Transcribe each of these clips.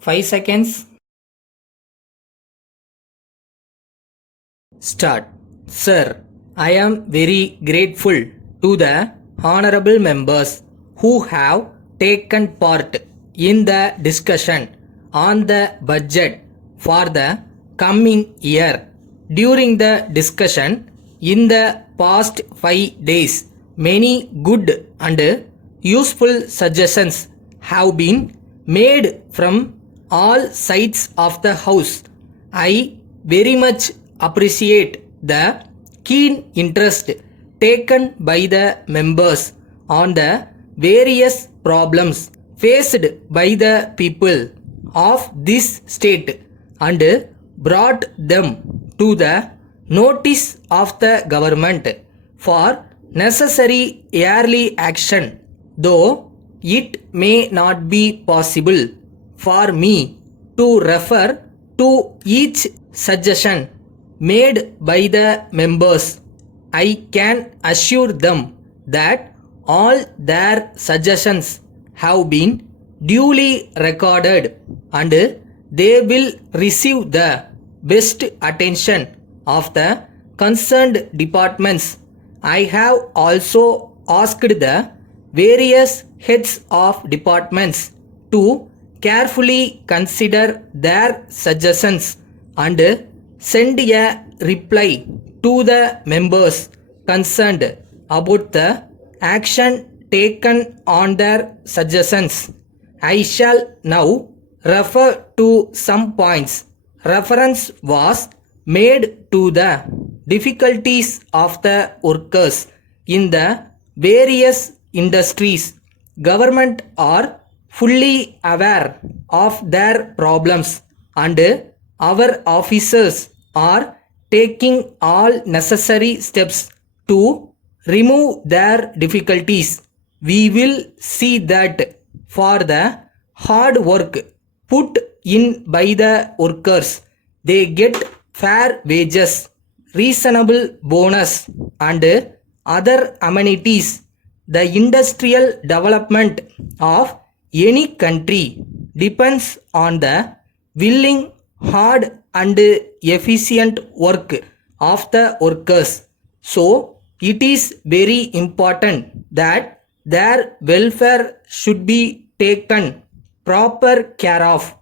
5 seconds. Start. Sir, I am very grateful to the honorable members who have taken part in the discussion on the budget for the coming year. During the discussion in the past 5 days, many good and useful suggestions have been made from all sides of the house. I very much appreciate the keen interest taken by the members on the various problems faced by the people of this state and brought them to the notice of the government for necessary early action, though it may not be possible for me to refer to each suggestion made by the members. I can assure them that all their suggestions have been duly recorded and they will receive the best attention of the concerned departments. I have also asked the various heads of departments to carefully consider their suggestions and send a reply to the members concerned about the action taken on their suggestions. I shall now refer to some points. Reference was made to the difficulties of the workers in the various industries. Government are fully aware of their problems and our officers are taking all necessary steps to remove their difficulties. We will see that for the hard work put in by the workers, they get fair wages, reasonable bonus and other amenities. The industrial development of any country depends on the willing, hard and efficient work of the workers. So, it is very important that their welfare should be taken proper care of.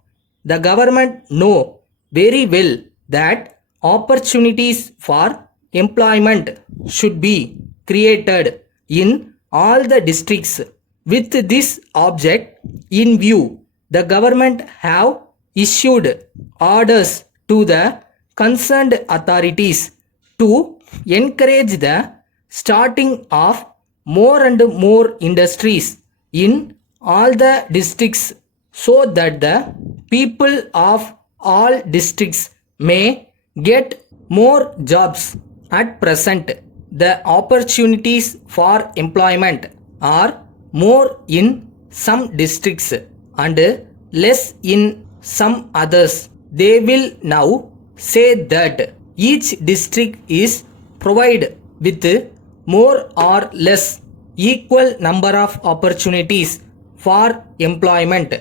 The government know very well that opportunities for employment should be created in all the districts. With this object in view, the government have issued orders to the concerned authorities to encourage the starting of more and more industries in all the districts so that the people of all districts may get more jobs. At present, the opportunities for employment are more in some districts and less in some others. They will now say that each district is provided with more or less equal number of opportunities for employment.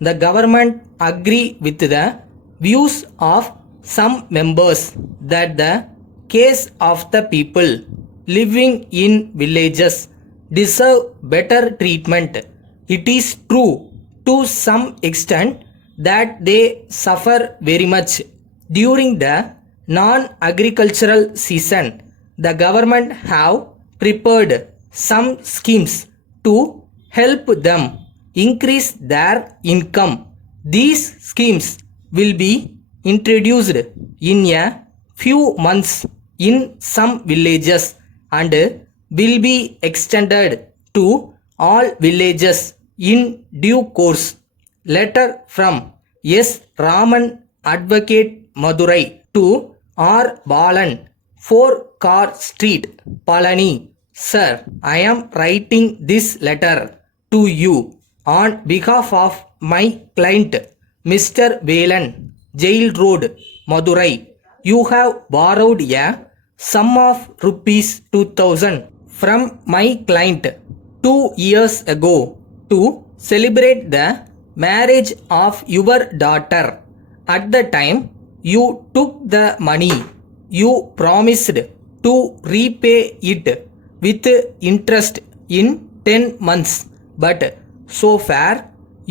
The government agree with the views of some members that the case of the people living in villages deserve better treatment. It is true to some extent that they suffer very much during the non-agricultural season. The government have prepared some schemes to help them increase their income. These schemes will be introduced in a few months in some villages and will be extended to all villages in due course. Letter from S. Raman, Advocate, Madurai to R. Balan, 4 Car Street, Palani. Sir, I am writing this letter to you on behalf of my client, Mr. Velan, Jail Road, Madurai. You have borrowed a sum of rupees 2000 from my client 2 years ago to celebrate the marriage of your daughter. At the time you took the money, you promised to repay it with interest in 10 months, but so far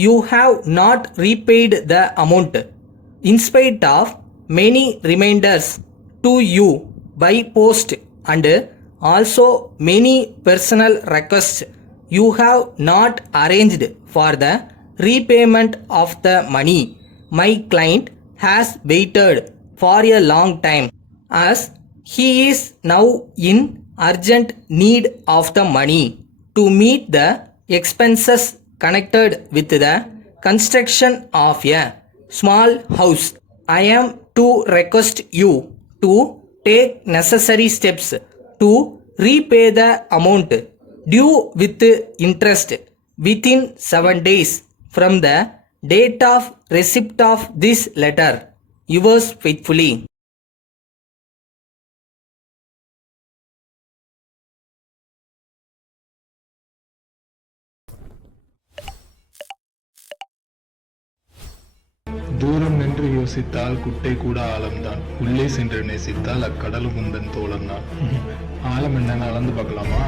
you have not repaid the amount. In spite of many reminders to you by post and also many personal requests, you have not arranged for the repayment of the money. My client has waited for a long time as he is now in urgent need of the money to meet the expenses connected with the construction of a small house. I am to request you to take necessary steps to repay the amount due with interest within 7 days from the date of receipt of this letter. Yours faithfully. தூரம் நின்று யோசித்தால் குட்டை கூட ஆழம்தான், உள்ளே சென்று நேசித்தால் அக்கடலும் உந்தன் தோழன்தான். ஆழம் என்னன்னு அளந்து பார்க்கலாமா?